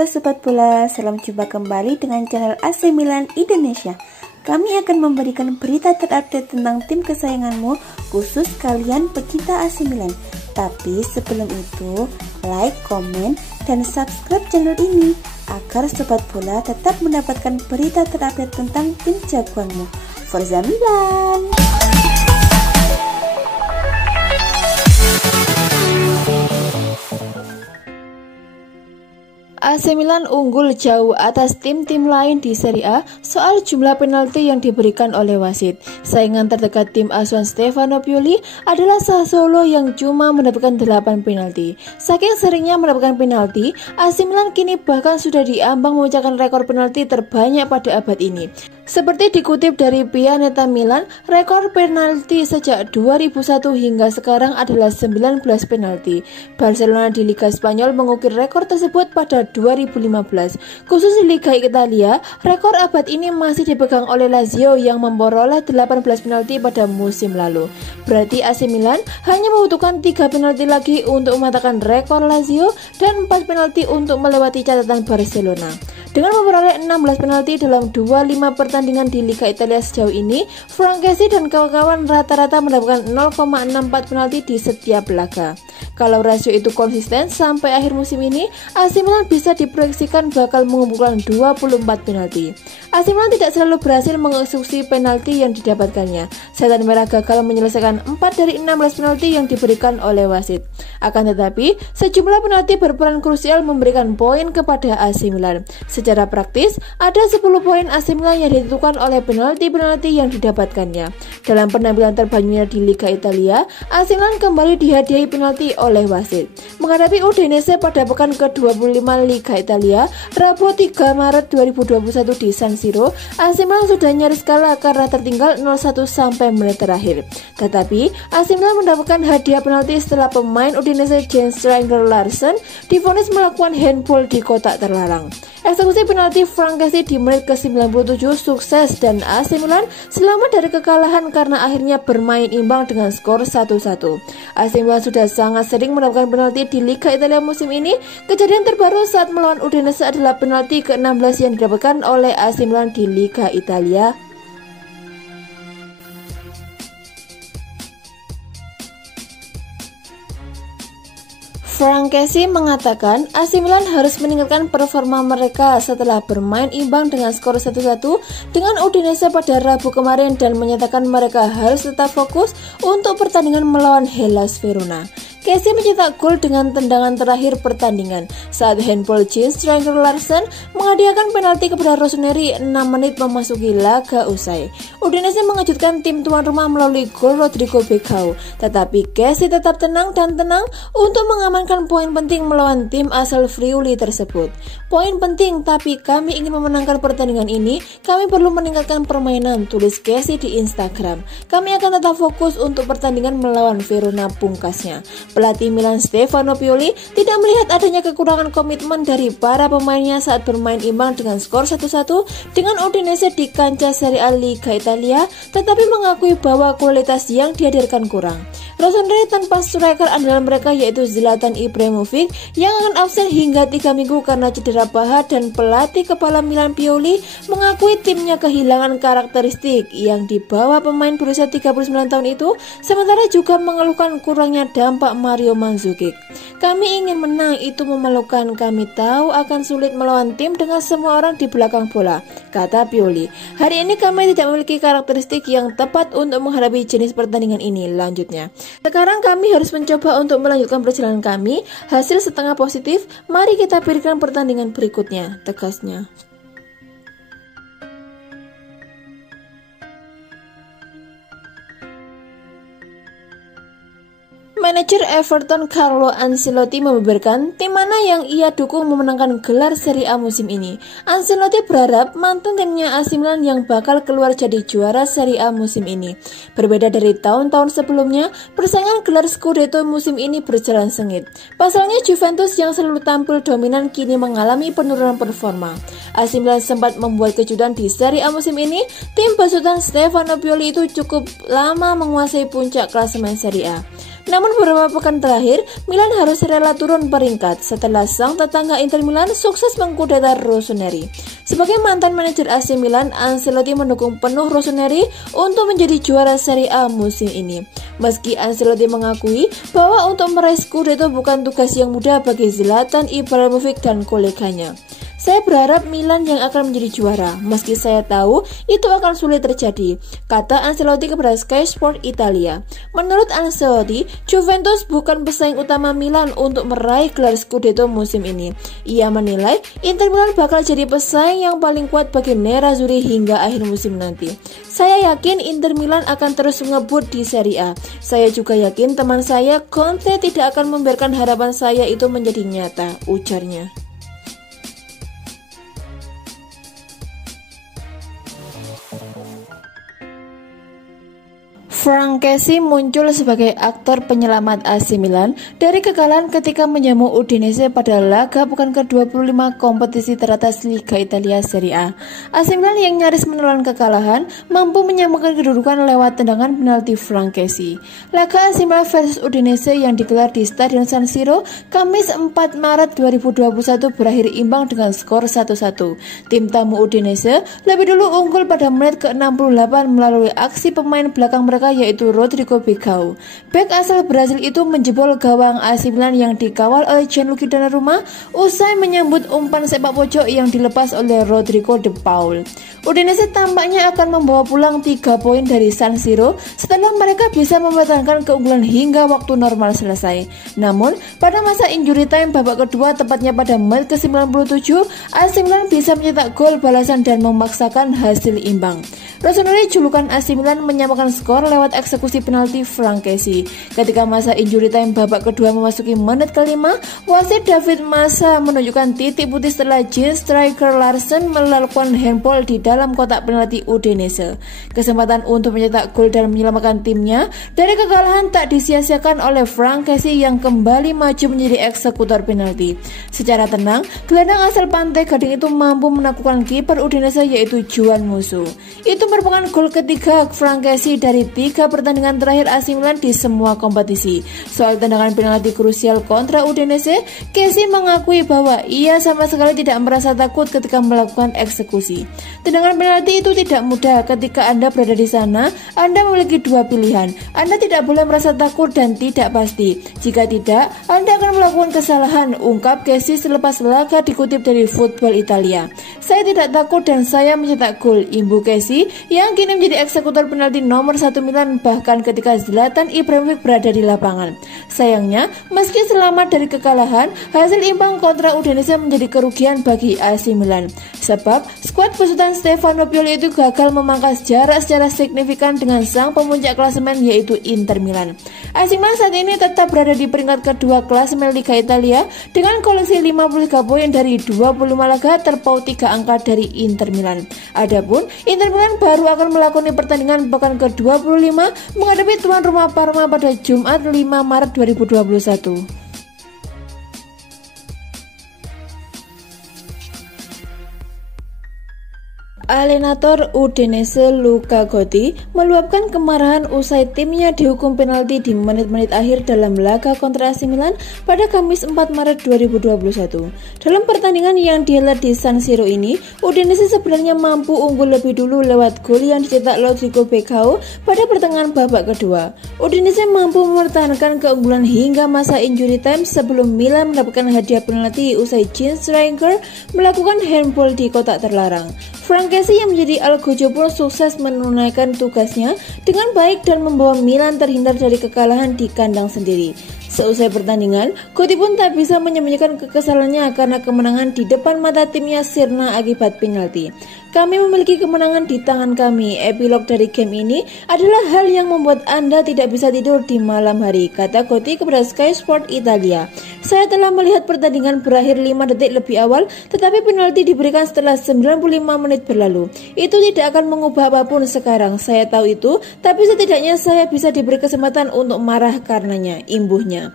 Halo Sobat Bola, salam jumpa kembali dengan channel AC Milan Indonesia. Kami akan memberikan berita terupdate tentang tim kesayanganmu, khusus kalian pecinta AC Milan. Tapi sebelum itu, like, komen, dan subscribe channel ini agar Sobat Bola tetap mendapatkan berita terupdate tentang tim jagoanmu. Forza Milan! AC Milan unggul jauh atas tim-tim lain di Serie A soal jumlah penalti yang diberikan oleh wasit. Saingan terdekat tim asuhan Stefano Pioli adalah Sassuolo yang cuma mendapatkan 8 penalti. Saking seringnya mendapatkan penalti, AC Milan kini bahkan sudah diambang memecahkan rekor penalti terbanyak pada abad ini. Seperti dikutip dari Pianeta Milan, rekor penalti sejak 2001 hingga sekarang adalah 19 penalti. Barcelona di Liga Spanyol mengukir rekor tersebut pada 2015. Khusus di Liga Italia, rekor abad ini masih dipegang oleh Lazio yang memperoleh 18 penalti pada musim lalu. Berarti AC Milan hanya membutuhkan 3 penalti lagi untuk mematahkan rekor Lazio dan 4 penalti untuk melewati catatan Barcelona. Dengan memperoleh 16 penalti dalam 25 pertandingan di Liga Italia sejauh ini, Frankesi dan kawan-kawan rata-rata mendapatkan 0,64 penalti di setiap laga. Kalau rasio itu konsisten sampai akhir musim ini, AC Milan bisa diproyeksikan bakal mengumpulkan 24 penalti. AC Milan tidak selalu berhasil mengeksekusi penalti yang didapatkannya. Setan Merah gagal menyelesaikan 4 dari 16 penalti yang diberikan oleh wasit. Akan tetapi, sejumlah penalti berperan krusial memberikan poin kepada AC Milan. Secara praktis, ada 10 poin AC Milan yang ditentukan oleh penalti-penalti yang didapatkannya. Dalam penampilan terbanyaknya di Liga Italia, AC Milan kembali dihadiahi penalti oleh wasit. Menghadapi Udinese pada pekan ke-25 Liga Italia, Rabu 3 Maret 2021 di San Siro, AC Milan sudah nyaris kalah karena tertinggal 0-1 sampai menit terakhir. Tetapi, AC Milan mendapatkan hadiah penalti setelah pemain Udinese Jens Strangler-Larsen divonis melakukan handball di kotak terlarang. Eksekusi penalti Frankesi di menit ke-97 sukses dan AC Milan selamat dari kekalahan karena akhirnya bermain imbang dengan skor 1-1. AC Milan sudah sangat sering mendapatkan penalti di Liga Italia musim ini. Kejadian terbaru saat melawan Udinese adalah penalti ke-16 yang didapatkan oleh AC Milan di Liga Italia. Frankesi mengatakan AC Milan harus meningkatkan performa mereka setelah bermain imbang dengan skor 1-1 dengan Udinese pada Rabu kemarin dan menyatakan mereka harus tetap fokus untuk pertandingan melawan Hellas Verona. Casey mencetak gol dengan tendangan terakhir pertandingan saat handball Jens Strangler-Larsen menghadiahkan penalti kepada Rossoneri 6 menit memasuki laga usai. Udinese mengejutkan tim tuan rumah melalui gol Rodrigo Becao, tetapi Casey tetap tenang dan tenang untuk mengamankan poin penting melawan tim asal Friuli tersebut. Poin penting, tapi kami ingin memenangkan pertandingan ini, kami perlu meningkatkan permainan, tulis Casey di Instagram. Kami akan tetap fokus untuk pertandingan melawan Verona, pungkasnya. Pelatih Milan Stefano Pioli tidak melihat adanya kekurangan komitmen dari para pemainnya saat bermain imbang dengan skor 1-1 dengan Udinese di kancah Serie A Liga Italia, tetapi mengakui bahwa kualitas yang dihadirkan kurang. Rossoneri tanpa striker andalan mereka yaitu Zlatan Ibrahimovic yang akan absen hingga 3 minggu karena cedera paha, dan pelatih kepala Milan Pioli mengakui timnya kehilangan karakteristik yang dibawa pemain berusia 39 tahun itu, sementara juga mengeluhkan kurangnya dampak Mario Mandzukic. Kami ingin menang, itu memalukan. Kami tahu akan sulit melawan tim dengan semua orang di belakang bola, kata Pioli. Hari ini kami tidak memiliki karakteristik yang tepat untuk menghadapi jenis pertandingan ini, lanjutnya. Sekarang kami harus mencoba untuk melanjutkan perjalanan kami. Hasil setengah positif, mari kita berikan pertandingan berikutnya, tegasnya. Manajer Everton Carlo Ancelotti membeberkan tim mana yang ia dukung memenangkan gelar Serie A musim ini. Ancelotti berharap mantan timnya AC Milan yang bakal keluar jadi juara Serie A musim ini. Berbeda dari tahun-tahun sebelumnya, persaingan gelar Scudetto musim ini berjalan sengit. Pasalnya Juventus yang selalu tampil dominan kini mengalami penurunan performa. AC Milan sempat membuat kejutan di Serie A musim ini. Tim besutan Stefano Pioli itu cukup lama menguasai puncak klasemen Serie A. Namun beberapa pekan terakhir, Milan harus rela turun peringkat setelah sang tetangga Inter Milan sukses mengkudeta Rossoneri. Sebagai mantan manajer AC Milan, Ancelotti mendukung penuh Rossoneri untuk menjadi juara Serie A musim ini. Meski Ancelotti mengakui bahwa untuk meraih Scudetto bukan tugas yang mudah bagi Zlatan Ibrahimovic dan koleganya. Saya berharap Milan yang akan menjadi juara, meski saya tahu itu akan sulit terjadi, kata Ancelotti kepada Sky Sport Italia. Menurut Ancelotti, Juventus bukan pesaing utama Milan untuk meraih gelar Scudetto musim ini. Ia menilai Inter Milan bakal jadi pesaing yang paling kuat bagi Nerazzurri hingga akhir musim nanti. Saya yakin Inter Milan akan terus ngebut di Serie A. Saya juga yakin teman saya Conte tidak akan membiarkan harapan saya itu menjadi nyata, ujarnya. Franck Kessie muncul sebagai aktor penyelamat AC Milan dari kekalahan ketika menjamu Udinese pada laga pekan ke-25 kompetisi teratas Liga Italia Serie A. AC Milan yang nyaris menelan kekalahan mampu menyamakan kedudukan lewat tendangan penalti Franck Kessie. Laga AC Milan versus Udinese yang digelar di Stadion San Siro Kamis 4 Maret 2021 berakhir imbang dengan skor 1-1. Tim tamu Udinese lebih dulu unggul pada menit ke-68 melalui aksi pemain belakang mereka yaitu Rodrigo Becao. Bek asal Brasil itu menjebol gawang AC Milan yang dikawal oleh Gianluigi Donnarumma usai menyambut umpan sepak pojok yang dilepas oleh Rodrigo de Paul. Udinese tampaknya akan membawa pulang 3 poin dari San Siro setelah mereka bisa mempertahankan keunggulan hingga waktu normal selesai. Namun, pada masa injury time babak kedua tepatnya pada menit ke-97, AC Milan bisa mencetak gol balasan dan memaksakan hasil imbang. Rossoneri julukan AC Milan menyamakan skor lewat eksekusi penalti Franck Kessie. Ketika masa injury time babak kedua memasuki menit ke-5, wasit David Massa menunjukkan titik putih setelah Jens Striker Larsen melakukan handball di dalam kotak penalti Udinese. Kesempatan untuk mencetak gol dan menyelamatkan timnya dari kekalahan tak disia-siakan oleh Franck Kessie yang kembali maju menjadi eksekutor penalti. Secara tenang, gelandang asal Pantai Gading itu mampu menaklukkan kiper Udinese yaitu Juan Musso. Itu merupakan gol ketiga Franck Kessie dari 3 pertandingan terakhir AC Milan di semua kompetisi. Soal tendangan penalti krusial kontra Udinese, Kessie mengakui bahwa ia sama sekali tidak merasa takut ketika melakukan eksekusi. Tendangan penalti itu tidak mudah. Ketika Anda berada di sana, Anda memiliki 2 pilihan. Anda tidak boleh merasa takut dan tidak pasti. Jika tidak, Anda akan melakukan kesalahan, ungkap Kessie selepas laga dikutip dari Football Italia. Saya tidak takut dan saya mencetak gol, imbu Kessie yang kini menjadi eksekutor penalti nomor 1 Milan bahkan ketika Zlatan Ibrahimovic berada di lapangan. Sayangnya, meski selamat dari kekalahan, hasil imbang kontra Udinese menjadi kerugian bagi AC Milan. Sebab, skuad besutan Stefano Pioli itu gagal memangkas jarak secara signifikan dengan sang pemuncak klasemen yaitu Inter Milan. AC Milan saat ini tetap berada di peringkat kedua klasemen Liga Italia dengan koleksi 53 poin dari 25 laga terpaut 3 angka dari Inter Milan. Adapun Inter Milan baru akan melakoni pertandingan pekan ke-25 menghadapi tuan rumah Parma pada Jumat 5 Maret 2021. Allenatore Udinese Luca Gotti meluapkan kemarahan usai timnya dihukum penalti di menit-menit akhir dalam laga kontra AC Milan pada Kamis 4 Maret 2021. Dalam pertandingan yang dihelat di San Siro ini, Udinese sebenarnya mampu unggul lebih dulu lewat gol yang dicetak Rodrigo Becao pada pertengahan babak kedua. Udinese mampu mempertahankan keunggulan hingga masa injury time sebelum Milan mendapatkan hadiah penalti usai Jens Striker melakukan handball di kotak terlarang. Franck Kessie yang menjadi algojo pun sukses menunaikan tugasnya dengan baik dan membawa Milan terhindar dari kekalahan di kandang sendiri. Seusai pertandingan, Gotti pun tak bisa menyembunyikan kekesalannya karena kemenangan di depan mata timnya sirna akibat penalti. Kami memiliki kemenangan di tangan kami. Epilog dari game ini adalah hal yang membuat Anda tidak bisa tidur di malam hari, kata Gotti kepada Sky Sport Italia. Saya telah melihat pertandingan berakhir 5 detik lebih awal, tetapi penalti diberikan setelah 95 menit berlalu. Itu tidak akan mengubah apapun sekarang. Saya tahu itu, tapi setidaknya saya bisa diberi kesempatan untuk marah karenanya, imbuhnya.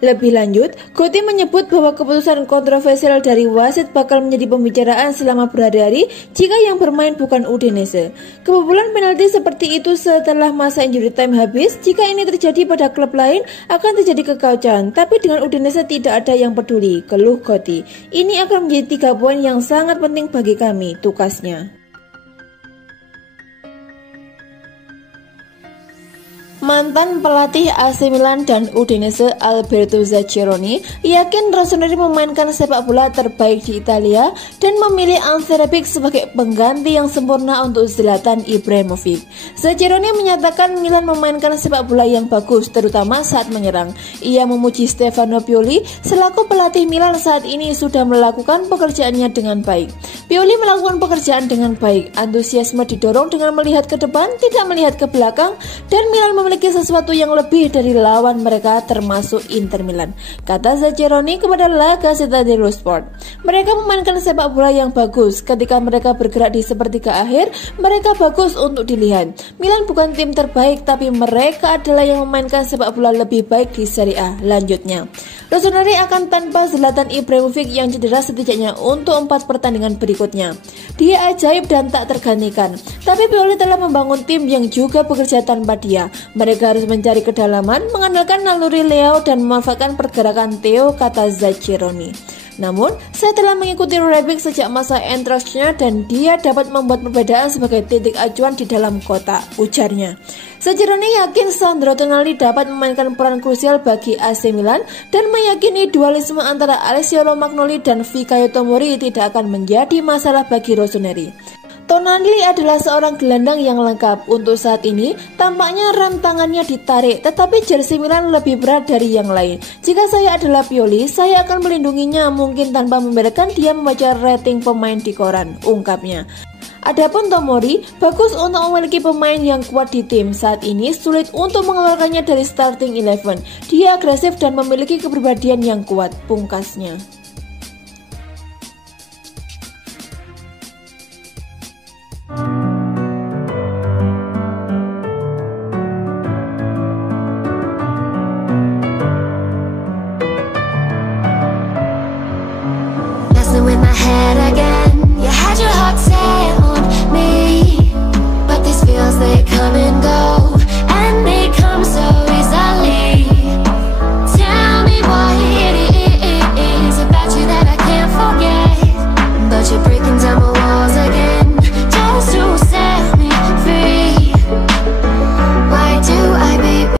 Lebih lanjut, Gotti menyebut bahwa keputusan kontroversial dari wasit bakal menjadi pembicaraan selama berhari-hari jika yang bermain bukan Udinese. Kebobolan penalti seperti itu setelah masa injury time habis, jika ini terjadi pada klub lain akan terjadi kekacauan, tapi dengan Udinese tidak ada yang peduli, keluh Gotti. Ini akan menjadi 3 poin yang sangat penting bagi kami, tukasnya. Mantan pelatih AC Milan dan Udinese Alberto Zaccheroni yakin Rossoneri memainkan sepak bola terbaik di Italia dan memilih Ante Rebic sebagai pengganti yang sempurna untuk Zlatan Ibrahimovic. Zaccheroni menyatakan Milan memainkan sepak bola yang bagus, terutama saat menyerang. Ia memuji Stefano Pioli selaku pelatih Milan saat ini sudah melakukan pekerjaannya dengan baik. Pioli melakukan pekerjaan dengan baik, antusiasme didorong dengan melihat ke depan, tidak melihat ke belakang, dan Milan memiliki sesuatu yang lebih dari lawan mereka termasuk Inter Milan, kata Zaccheroni kepada La Gazzetta dello Sport. Mereka memainkan sepak bola yang bagus. Ketika mereka bergerak di sepertiga akhir, mereka bagus untuk dilihat. Milan bukan tim terbaik, tapi mereka adalah yang memainkan sepak bola lebih baik di Serie A. Lanjutnya, Rossoneri akan tanpa Zlatan Ibrahimovic yang cedera setidaknya untuk 4 pertandingan berikutnya. Dia ajaib dan tak tergantikan, tapi Pioli telah membangun tim yang juga bekerja tanpa dia. Mereka harus mencari kedalaman, mengandalkan naluri Leo dan memanfaatkan pergerakan Theo, kata Zaccheroni. Namun, saya telah mengikuti Rebic sejak masa entrance-nya dan dia dapat membuat perbedaan sebagai titik acuan di dalam kotak, ujarnya. Zaccheroni yakin Sandro Tonali dapat memainkan peran krusial bagi AC Milan dan meyakini dualisme antara Alessio Romagnoli dan Fikayo Tomori tidak akan menjadi masalah bagi Rossoneri. Tonali adalah seorang gelandang yang lengkap. Untuk saat ini, tampaknya rem tangannya ditarik, tetapi jersey Milan lebih berat dari yang lain. Jika saya adalah Pioli, saya akan melindunginya mungkin tanpa membiarkan dia membaca rating pemain di koran, ungkapnya. Adapun Tomori, bagus untuk memiliki pemain yang kuat di tim. Saat ini sulit untuk mengeluarkannya dari starting 11. Dia agresif dan memiliki kepribadian yang kuat, pungkasnya. Messing with my head again.